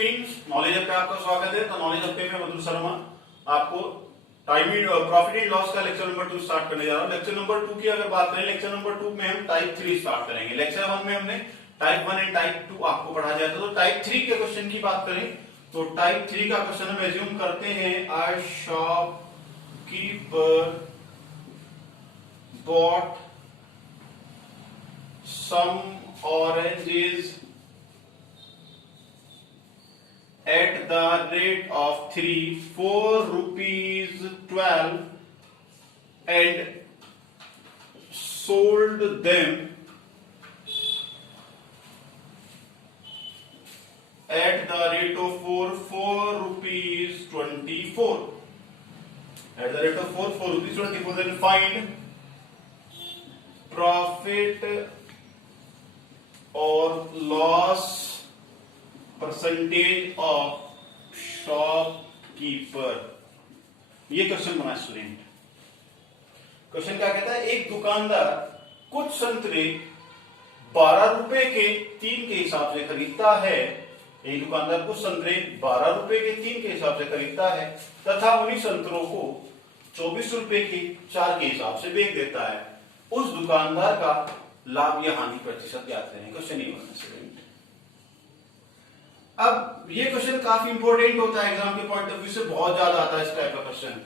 Students, knowledge up पे आपका स्वागत है। तो नॉलेज अप पे में मधुर शर्मा आपको टाइमिंग प्रॉफिट एंड लॉस का लेक्चर नंबर 2 स्टार्ट करने जा रहा हूं। लेक्चर नंबर 2 की अगर बात करें, लेक्चर नंबर 2 में हम टाइप 3 स्टार्ट करेंगे। लेक्चर 1 में हमने टाइप 1 एंड टाइप 2 आपको पढ़ा जाता है। तो टाइप 3 के क्वेश्चन की बात करें तो टाइप 3 का क्वेश्चन हम एज्यूम करते हैं a shopkeeper bought some oranges at the rate of 4 rupees 12 and sold them at the rate of 4 rupees 24. At the rate of 4 rupees 24, then find profit और लॉस परसेंटेज ऑफ शॉपकीपर। ये question बना student. Question क्या कहता है, एक दुकानदार कुछ संतरे 12 रुपए के 3 के हिसाब से खरीदता है। एक दुकानदार कुछ संतरे 12 रुपए के 3 के हिसाब से खरीदता है तथा उन्हीं संतरों को 24 रुपए के 4 के हिसाब से बेच देता है। उस दुकानदार का लाभ या हानि प्रतिशत ज्ञात करें। क्वेश्चन ये बनना स्टूडेंट। अब ये क्वेश्चन काफी इंपॉर्टेंट होता है एग्जाम के पॉइंट ऑफ व्यू से, बहुत ज्यादा आता है इस टाइप का क्वेश्चन।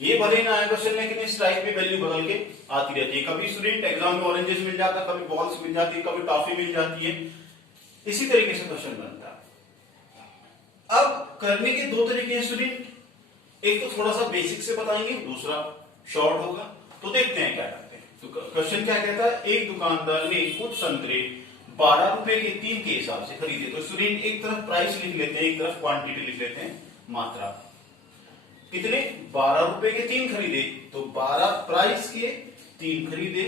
ये भले ना आए क्वेश्चन, लेकिन इस टाइप में वैल्यू बदल के आती रहती है। कभी स्टूडेंट एग्जाम में ऑरेंजेस मिल जाता है, कभी बॉल्स मिल जाती है, कभी टॉफी मिल जाती है। इसी तरीके से क्वेश्चन बनता है। अब करने के दो तरीके हैं स्टूडेंट। एक तो थोड़ा सा बेसिक से बताएंगे, दूसरा शॉर्ट होगा। तो देखते हैं क्या करते हैं। तो क्वेश्चन क्या कहता है, एक दुकानदार ने कुछ संतरे 12 रुपए के 3 के हिसाब से खरीदे। तो स्टूडेंट एक तरफ प्राइस लिख लेते हैं, एक तरफ क्वांटिटी लिख लेते हैं, मात्रा। कितने? 12 रुपए के 3 खरीदे, तो 12 प्राइस के 3 खरीदे।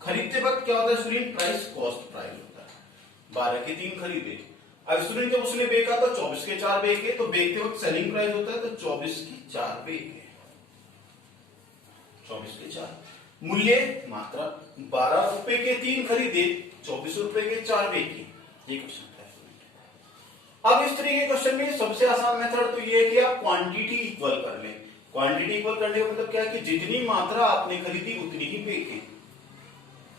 खरीदते वक्त क्या होता है स्टूडेंट, प्राइस कॉस्ट प्राइस होता है। 12 के 3 खरीदे। अब स्टूडेंट जब उसने बेचा तो 24 के 4 बेचे, तो बेचते वक्त सेलिंग प्राइस होता है, तो 24 के 4 बेचे। 24 के 4 मूल्य मात्रा 12 रुपए के 3 खरीदे, 24 रुपए के 4 बेचे। ये क्वेश्चन है। अब इस तरीके के क्वेश्चन में सबसे आसान मेथड तो ये है कि आप क्वांटिटी इक्वल कर लें। क्वांटिटी इक्वल करने का मतलब क्या है कि जितनी मात्रा आपने खरीदी उतनी ही बेचे।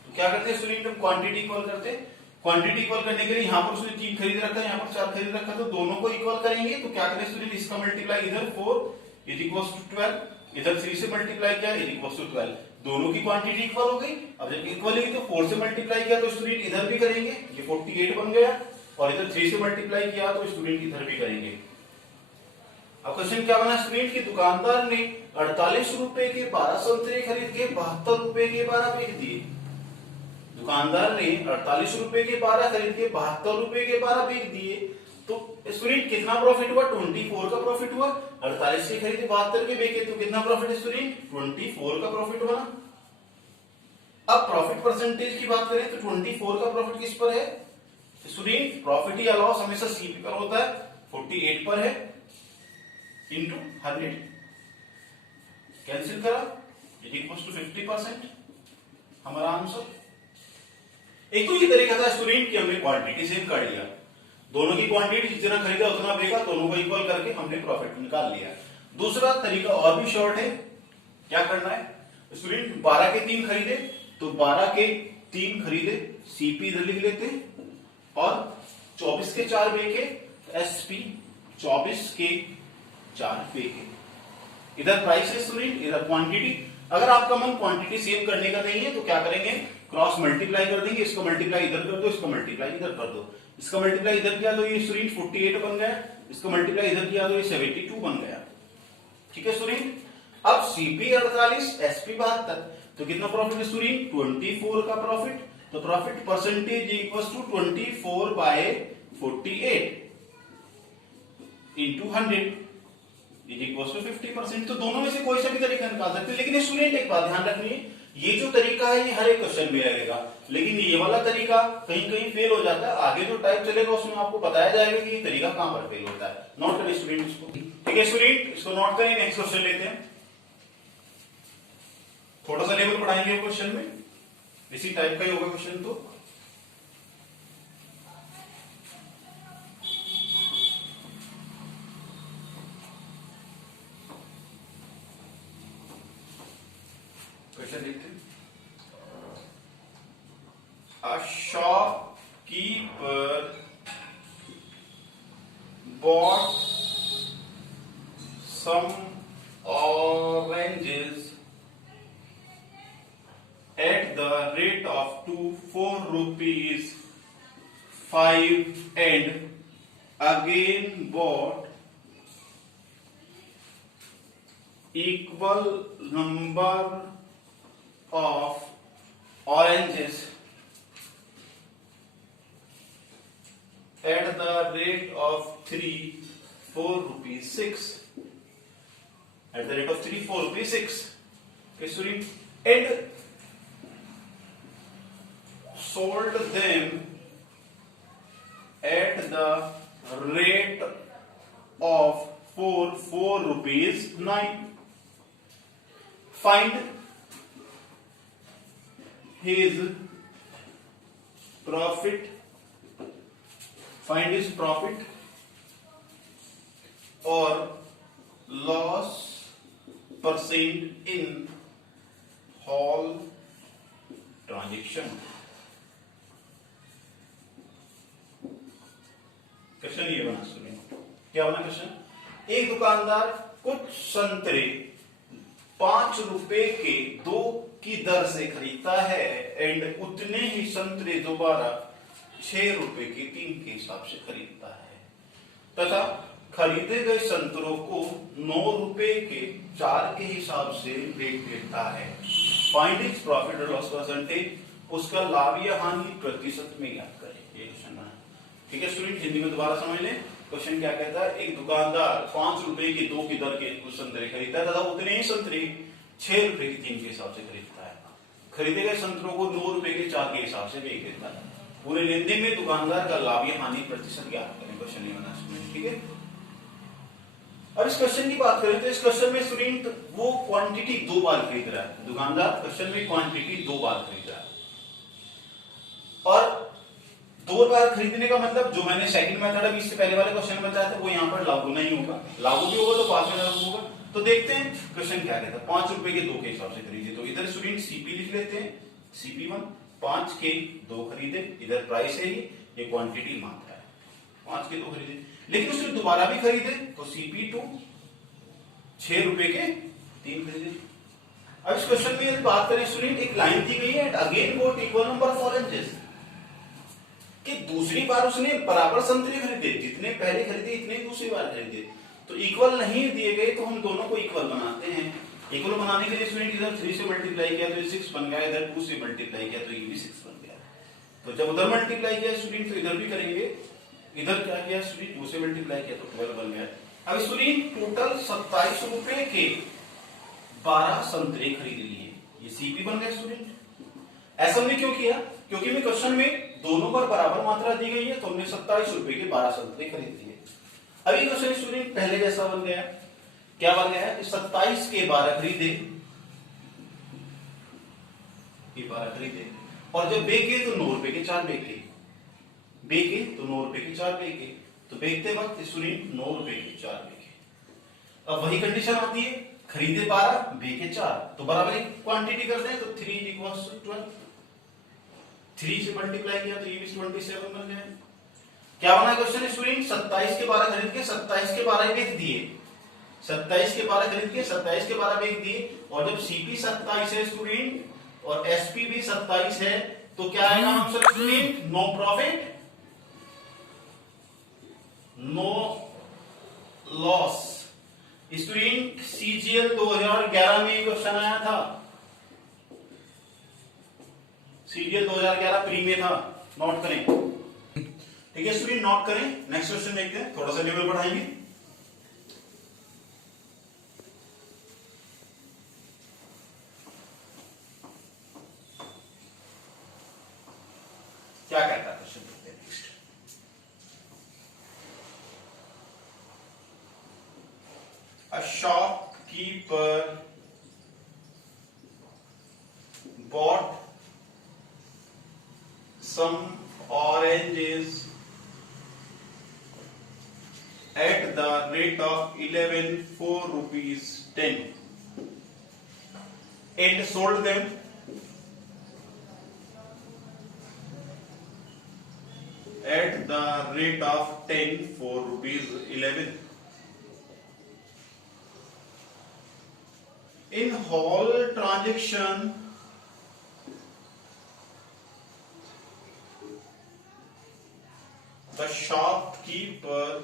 तो क्या करते हैं स्टूडेंट, हम क्वांटिटी इक्वल करते हैं। क्वांटिटी इक्वल करने के लिए यहाँ पर उसने 3 खरीद रखा है, यहाँ पर 4 खरीद रखा है, तो दोनों को इक्वल करेंगे। तो क्या करें स्टूडेंट, इसका मल्टीप्लाई इधर 4 इज इक्वल टू 12, इधर 3 से मल्टीप्लाई किया इज इक्वल टू 12। दोनों की क्वांटिटी इक्वल हो गई। अब जब इक्वल है तो 4 से मल्टीप्लाई किया तो स्टूडेंट इधर भी करेंगे, ये 48 बन गया। और इधर 3 से मल्टीप्लाई किया तो स्टूडेंट इधर भी करेंगे। अब क्वेश्चन क्या बना स्टूडेंट की दुकानदार ने 48 रुपए के 12 संतरे खरीद के 72 रुपए के 12 बेच दिए। दुकानदार ने 48 रुपए के 12 खरीद के 72 रुपए के 12 बेच दिए। तो स्टूडेंट कितना प्रॉफिट हुआ, 24 का प्रॉफिट हुआ। 48 के खरीदे 72 के बेचे, तो कितना प्रॉफिट है स्टूडेंट, 24 का प्रॉफिट बना। अब प्रॉफिट परसेंटेज की बात करें तो 24 का प्रॉफिट किस पर है स्टूडेंट, प्रॉफिट या लॉस हमेशा सीपी पर होता है, 48 पर है इंटू 100। कैंसिल करा इट इक्वल्स टू 50%, हमारा आंसर। एक तो ये तरीका था स्टूडेंट कि हमने क्वांटिटी सेम कर लिया, दोनों की क्वांटिटी जितना खरीदा उतना बेचा, दोनों को इक्वल करके हमने प्रॉफिट निकाल लिया। दूसरा तरीका और भी शॉर्ट है। क्या करना है स्टूडेंट, 12 के 3 खरीदे, तो 12 के 3 खरीदे, सीपी इधर लिख लेते हैं, और 24 के 4 बेचे, एसपी 24 के 4 बेचे। इधर प्राइस है स्टूडेंट, इधर क्वांटिटी। अगर आपका मन क्वांटिटी सेम करने का नहीं है तो क्या करेंगे, क्रॉस मल्टीप्लाई कर देंगे। इसको मल्टीप्लाई इधर कर दो, इसको मल्टीप्लाई इधर कर दो। इसका मल्टीप्लाई इधर किया तो ये स्टूडेंट 48 बन गया, इसको मल्टीप्लाई इधर किया तो ये 72 बन गया। ठीक है स्टूडेंट। अब सीपी 48, एसपी 72, तो कितना प्रॉफिट है स्टूडेंट, 24 का प्रॉफिट। तो profit percentage equals to 24 by 48 into 100 is equals to 50%। तो दोनों में से कोई सा भी तरीका निकाल सकते हैं। लेकिन स्टूडेंट एक बात ध्यान रखनी है, ये जो तरीका है ये हर एक क्वेश्चन में लगेगा, लेकिन ये वाला तरीका कहीं कहीं फेल हो जाता है। आगे जो टाइप चलेगा उसमें आपको बताया जाएगा कि ये तरीका कहां पर फेल होता है। नोट करें स्टूडेंट इसको। ठीक है स्टूडेंट, इसको नोट करें। नेक्स्ट क्वेश्चन लेते हैं। थोड़ा सा लेवल पढ़ाएंगे क्वेश्चन में, इसी टाइप का ही होगा क्वेश्चन। तो क्वेश्चन देखते हैं। A shopkeeper bought some oranges at the rate of 4 rupees 5 and again bought equal number of oranges at the rate of 3 4 rupees 6 at the rate of 3 4 rupees 6 okay student and sold them at the rate of 4 rupees 9. Find his profit. Find his profit or loss percent in whole transaction. Question ये बना सुनिए, क्या बना question? एक दुकानदार कुछ संतरे 5 रुपए के 2 की दर से खरीदता है एंड उतने ही संतरे दोबारा 6 रुपए के 3 के हिसाब से खरीदता है तथा खरीदे गए संतरों को 9 रुपए के 4 के हिसाब से बेच देता है। फाइंड हिज प्रॉफिट और लॉस परसेंटेज, उसका लाभ या हानि प्रतिशत में ज्ञात करें। ये क्वेश्चन है, ठीक है स्टूडेंट, हिंदी में दोबारा समझ लें। क्वेश्चन क्या कहता है? एक दुकानदार 5 रुपए की 2 की दर के कुछ संतरे खरीदता है तथा उतने ही संतरे 6 रुपए की 3 के हिसाब से खरीदता है। खरीदे गए संतरों को 9 रुपए के 4 के हिसाब से बेच देता है। पूरे लेन देन में दुकानदार का लाभ या हानि प्रतिशत ज्ञात करें। क्वेश्चन ये बना स्टूडेंट, ठीक है। अब इस क्वेश्चन की बात करें तो इस क्वेश्चन में स्टूडेंट वो क्वांटिटी 2 बार खरीद रहा है। दुकानदार क्वेश्चन में क्वांटिटी 2 बार खरीद रहा है और 2 बार खरीदने का मतलब जो मैंने सेकंड मेथड अभी इससे पहले वाले क्वेश्चन में बताया था वो यहाँ पर लागू नहीं होगा। लागू भी होगा तो बाद में लागू होगा। तो देखते हैं क्वेश्चन क्या कहता है। 5 रुपए के 2 के हिसाब से खरीदे तो इधर स्टूडेंट सीपी लिख लेते हैं। CP1 5 के 2 खरीदे, इधर प्राइस है ये क्वांटिटी मात्रा है। 5 के 2 खरीदे, लेकिन उसने दोबारा भी खरीदे तो CP2 6 रुपए के 3 खरीदे। अब इस क्वेश्चन में यदि बात करें स्टूडेंट, एक लाइन दी गई है again got equal number of oranges, कि दूसरी बार उसने बराबर संतरे खरीदे, जितने पहले खरीदे इतने दूसरी बार खरीदे। तो इक्वल नहीं दिए गए तो हम दोनों को इक्वल बनाते हैं। इक्वल बनाने के लिए स्टूडेंट इधर 3 से मल्टीप्लाई किया तो ये 6 बन गया, इधर 2 से मल्टीप्लाई किया तो ये भी 6 बन गया। तो जब उधर मल्टीप्लाई किया स्टूडेंट तो इधर भी करेंगे। इधर क्या किया स्टूडेंट, 2 से मल्टीप्लाई किया तो 12 बन गया। अब स्टूडेंट टोटल 27 रुपए के 12 संतरे खरीद लिए, ये CP बन गया स्टूडेंट। ऐसा हमने क्यों किया? क्योंकि मैं क्वेश्चन में दोनों पर बराबर मात्रा दी गई है तो हमने 27 रुपए के 12 संतरे खरीद लिए। अभी क्वेश्चन स्टूडेंट पहले जैसा बन गया। क्या बन गया है? 27 के 12 खरीदे, 12 खरीदे और जब बेचे तो 9 रुपए के 4 बेचे, बेचे तो 9 रुपए के 4 बेचे, तो बेचते वक्त स्टूडेंट 9 रुपए के 4 बेचे। अब वही कंडीशन आती है, खरीदे 12 बेचे 4 तो बराबर क्वांटिटी करते हैं तो 3 इक्वल्स टू 12। 3 से मल्टीप्लाई किया तो ये भी 27 बन गया। क्या बना क्वेश्चन स्टूडेंट? 27 के 12 खरीद के 27 के 12 बेच दिए, 27 के 12 खरीद के 27 के 12 बेच दिए और जब CP 27 है स्टूडेंट और SP भी 27 है तो क्या आएगा answer student? No profit no loss. Student CGL 2011 में क्वेश्चन आया था, CGL 2011 प्री में था, नोट करें, ठीक है स्टूडेंट, नोट करें। नेक्स्ट क्वेश्चन देखते हैं, थोड़ा सा लेवल बढ़ाएंगे। क्या कहता है क्वेश्चन, देखते हैं next. A shopkeeper bought some oranges at the rate of 11 4 rupees 10 and sold them at the rate of 10 for rupees 11. In whole transaction, the shopkeeper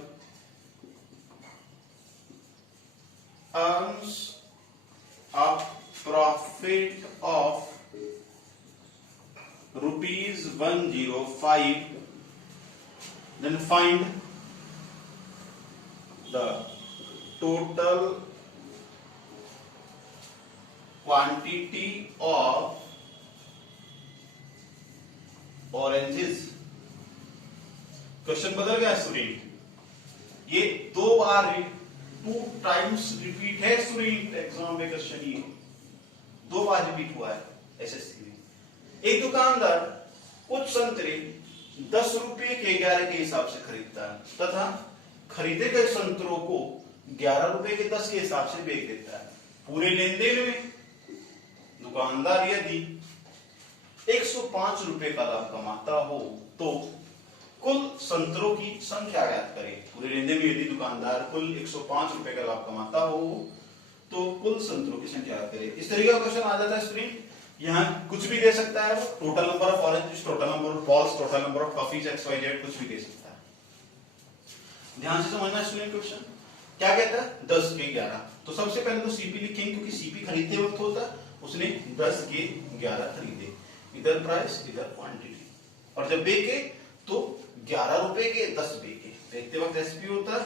earns a profit of rupees 105. Then find the total quantity of oranges. Question बदल गया student, ये दो बार 2 times repeat है student, exam में question ये 2 बार repeat हुआ है SSC में। एक दुकानदार कुछ संतरे 10 रुपए के 11 के हिसाब से खरीदता है तथा खरीदे गए संतरों को 11 रुपए के 10 के हिसाब से बेच देता है। पूरे लेन देन में दुकानदार यदि 105 रुपए का लाभ कमाता हो तो कुल संतरों की संख्या ज्ञात करें। पूरे लेन देन में यदि दुकानदार कुल 105 रुपए का लाभ कमाता हो तो कुल संतरों की संख्या ज्ञात करें। इस तरीके का क्वेश्चन आ जाता है स्क्रीन। यहाँ कुछ भी दे सकता है, वो total number of oranges, total number of balls, total number of toffees XYZ कुछ भी दे सकता है। ध्यान से समझना स्टूडेंट क्वेश्चन क्या कहता है 10 के 11। तो सबसे पहले तो सीपी लिखेंगे क्योंकि सीपी खरीदते वक्त होता है, उसने 10 के 11 खरीदे, इधर प्राइस इधर क्वांटिटी, और जब बेचे तो 11 रुपए के 10 बेचे। देखते वक्त एसपी होता है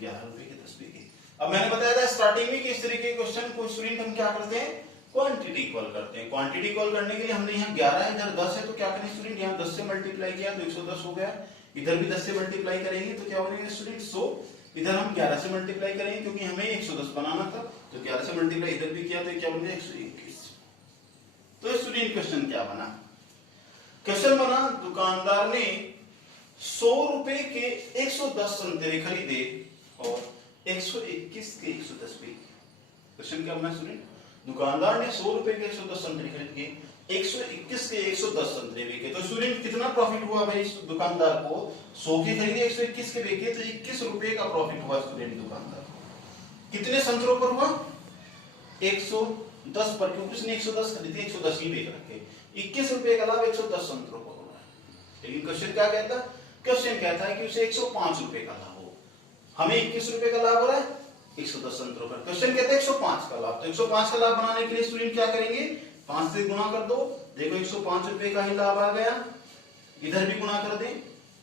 11 रुपए के 10 बेचे। अब मैंने बताया था स्टार्टिंग में कि इस तरीके के क्वेश्चन को स्टूडेंट हम क्या करते हैं, क्वांटिटी इक्वल करते हैं। क्वांटिटी इक्वल करने के लिए हमने यहाँ 11 है, इधर 10 है, तो क्या करें स्टूडेंट, यहाँ 10 से मल्टीप्लाई किया तो 110 हो गया, इधर भी 10 से मल्टीप्लाई करेंगे तो क्या बनेगा स्टूडेंट 100। इधर हम 11 से मल्टीप्लाई करेंगे क्योंकि हमें 110 बनाना था, तो 11 से मल्टीप्लाई इधर भी किया तो क्या बन गया 121। तो स्टूडेंट क्वेश्चन क्या बना, क्वेश्चन बना दुकानदार ने 100 रुपए के 110 संतरे खरीदे और 121 के 110 बेचे। क्वेश्चन क्या बना स्टूडेंट, दुकानदार ने 100 रुपए के 110 संतरे खरीद के 121 के 110 संतरे बेचे। तो स्टूडेंट कितना प्रॉफिट हुआ भाई इस दुकानदार को, 100 के खरीदे 121 के बेचे तो 21 रुपए का प्रॉफिट हुआ स्टूडेंट दुकानदार। कितने संतरों पर हुआ 110 पर, क्योंकि उसने 110 खरीदे 110 ही बेच रखे, 21 रुपए का लाभ 110 संतरों पर हो रहा है। लेकिन क्वेश्चन क्या कहता है, क्वेश्चन कहता है कि उसे 105 रुपए का लाभ हो, हमें 21 रुपए का लाभ हो रहा है 110 संतरों पर। क्वेश्चन कहता है 105 का लाभ, तो 105 का लाभ बनाने के लिए स्टूडेंट क्या करेंगे, 5 से गुणा कर दो, देखो 105 रुपए का ही लाभ आ गया, इधर भी गुणा कर दें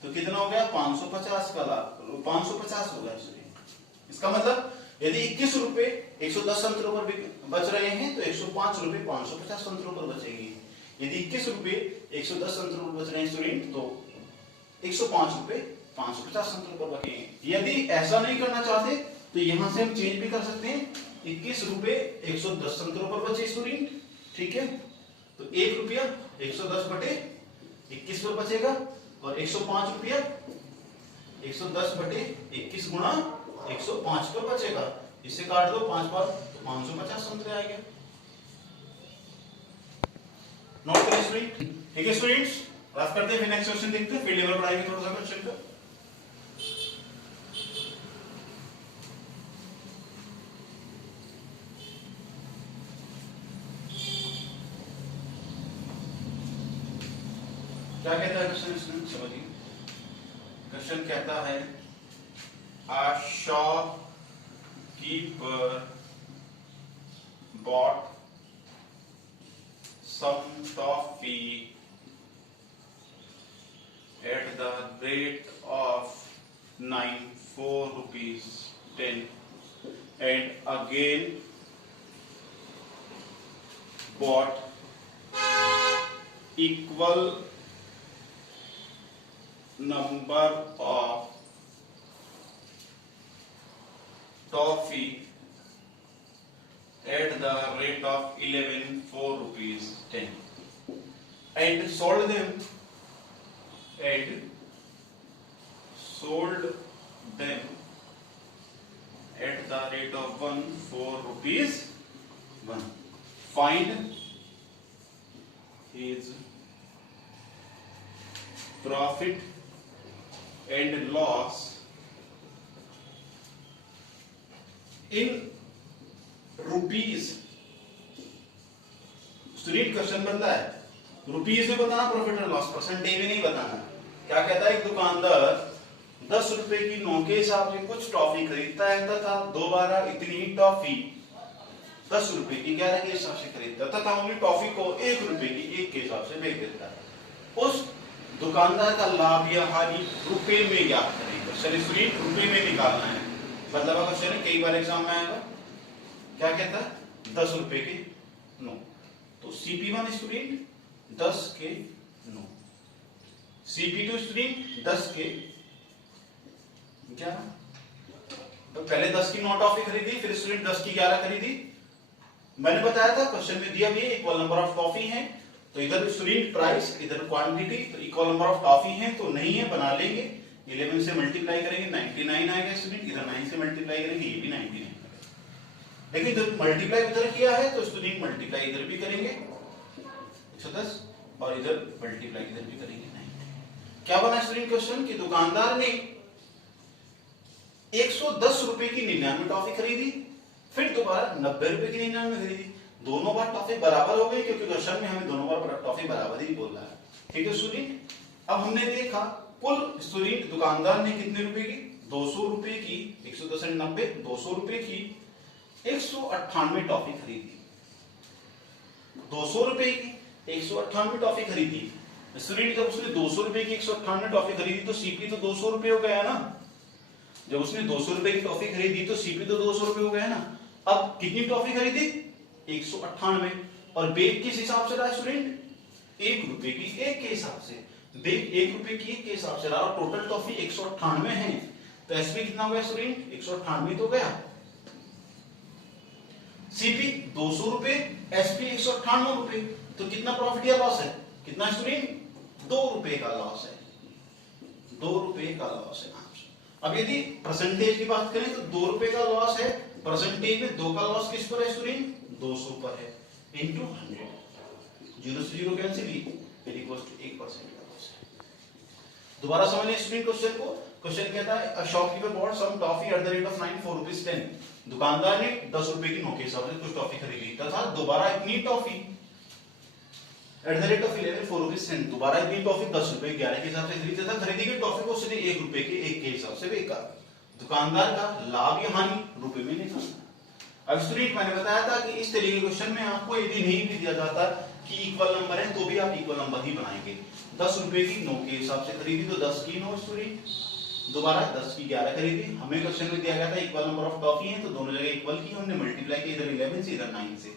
तो कितना हो गया 550 का लाभ, 550 हो गया स्टूडेंट। इसका मतलब यदि 21 रुपए 110 संतरों पर बच रहे हैं तो 105 रुपए 550 संतरों पर बचेंगे। यदि 21 रुपए 110 संतरों पर बच रहे हैं स्टूडेंट तो 105 रुपए 550 संतरों पर बचेंगे। यदि ऐसा नहीं करना चाहते तो यहां से हम चेंज भी कर सकते हैं, 21 रुपए 110 संतरों पर बचे स्टूडेंट, ठीक है, तो 1 रुपया 110 बटे 21 पर बचेगा और 105 रुपया 110 बटे 21 गुणा 105 पर बचेगा। इससे काट दो 5 बार तो 550 संतरे आएंगे। नोट करें स्टूडेंट, ठीक है स्टूडेंट्स, रफ करते हैं, फिर नेक्स्ट क्वेश्चन देखते हैं, फील्ड लेवल पढ़ाएंगे थोड़ा सा क्वेश्चन का। क्या कहता है क्वेश्चन, समझिए। क्वेश्चन कहता है a shopkeeper bought some toffee at the rate of 4 rupees 10 and again bought equal number of toffee at the rate of 4 rupees 10 and sold them at the rate of 4 rupees 1. Find his profit and loss in rupees. Student question बनता है rupees में बताना, profit and loss percentage में नहीं बताना। क्या कहता है, एक दुकानदार 10 रुपए की नोट के हिसाब से कुछ टॉफी खरीदता है तथा दोबारा इतनी ही टॉफी 10 रुपए की 11 के हिसाब से खरीदता तथा उन्हीं टॉफी को 1 रुपए की 1 के हिसाब से बेच देता है। उस दुकानदार का लाभ या हानि रुपए में ज्ञात करेंगे। चलिए स्टूडेंट रुपए में निकालना है, मतलब अगर क्वेश्चन कई बार एग्जाम में आएगा। क्या कहता है 10 रुपए के नोट, तो CP1 स्टूडेंट 10 के नोट, CP2 स्टूडेंट 10 के 11। तो पहले 10 की नोट टॉफी खरीदी, फिर स्टूडेंट 10 की 11 खरीदी। मैंने बताया था क्वेश्चन में दिया भी है इक्वल नंबर ऑफ टॉफी हैं, तो इधर स्टूडेंट प्राइस इधर क्वांटिटी, तो इक्वल नंबर ऑफ टॉफी हैं तो नहीं है, बना लेंगे। 11 से मल्टीप्लाई करेंगे 99 आएगा स्टूडेंट, इधर 9 से मल्टीप्लाई करेंगे ये भी 99। लेकिन जब मल्टीप्लाई इधर किया है तो स्टूडेंट मल्टीप्लाई इधर भी करेंगे 110 और इधर मल्टीप्लाई इधर भी करेंगे 90। क्या बना स्टूडेंट क्वेश्चन कि दुकानदार ने 110 रुपए की 99 टॉफी खरीदी, फिर दोबारा 90 रुपए की 99 खरीदी। दोनों बार टॉफी बराबर हो गई, क्योंकि क्वेश्चन में हमें दोनों बार टॉफी बराबर ही बोल रहा है। ठीक है स्टूडेंट, अब हमने देखा कुल स्टूडेंट दुकानदार ने कितने रुपए की 200 रुपए की 110 और 90 200 रुपए की 198 टॉफी खरीदी। 200 रुपए की 198 टॉफी खरीदी। स्टूडेंट जब उसने 200 रुपए की 198 टॉफी खरीदी तो सीपी तो 200 रुपए हो गया ना। जब उसने 200 रुपए की टॉफी खरीदी तो सीपी तो 200 रुपए हो गया ना। अब कितनी टॉफी खरीदी 198, और बेग किस हिसाब से रहा स्टूडेंट 1 रुपए की 1 के हिसाब से। बेग 1 रुपए की 1 के हिसाब से रहा और टोटल टॉफी 198 है, तो एसपी कितना हो गया स्टूडेंट 198 तो गया। सीपी 200 रुपए, एसपी 198 रुपए, तो कितना प्रॉफिट या लॉस है, कितना स्टूडेंट 2 रुपए का लॉस है, 2 रुपए का लॉस है। अब यदि परसेंटेज की बात करें तो 2 रुपए का लॉस है, परसेंटेज में 2 का लॉस किस पर है स्टूडेंट 200 पर है, इंटू 100, 0 से 0 कैंसिल, इज इक्वल टू 1% का लॉस है। दोबारा समझिए स्टूडेंट क्वेश्चन को। क्वेश्चन कहता है a shopkeeper bought some toffee at the rate of 9 4 rupees 10। दुकानदार ने 10 रुपए की नोट के हिसाब से कुछ टॉफी खरीदी तथा दोबारा इतनी toffee at the rate of 11 4 rupees 10, दोबारा इतनी टॉफी 10 रुपए 11 के हिसाब से खरीदी तथा खरीदी गई टॉफी को उसने 1 रुपए के 1 के हिसाब से बेचा। दुकानदार का लाभ या हानि रुपए में निकालना। अब स्टूडेंट मैंने बताया था कि इस तरीके के क्वेश्चन में आपको यदि नहीं भी दिया जाता कि इक्वल नंबर है तो भी आप इक्वल नंबर ही बनाएंगे। 10 रुपए की नोट के हिसाब से खरीदी तो 10 की नोट स्टूडेंट, दोबारा 10 की 11 खरीदी। हमें क्वेश्चन में दिया गया था इक्वल नंबर ऑफ टॉफी है तो दोनों जगह इक्वल की, हमने मल्टीप्लाई किया इधर 11 से इधर 9 से,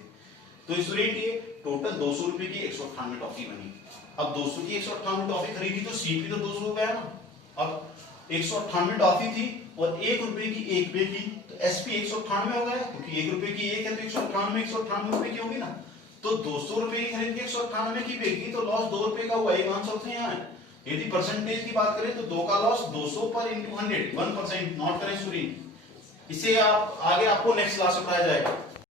तो स्टूडेंट ये टोटल 200 रुपए की 198 टॉफी बनी। अब 200 की 198 टॉफी खरीदी तो सीपी तो 200 हो गया ना। अब 198 टॉफी थी और 1 रुपए की 1 पे की, तो एसपी 198 हो गया, क्योंकि 1 रुपए की 1 है तो 198 रुपए की होगी ना। तो 200 रुपए की खरीद के 198 की बेची तो लॉस 2 रुपए का हुआ, एक आंसर थे यहाँ। यदि परसेंटेज की बात करें तो 2 का लॉस 200 पर इंटू 100 1%, नॉट करें स्टूडेंट। इसे आप आगे आपको नेक्स्ट क्लास में पढ़ाया जाएगा।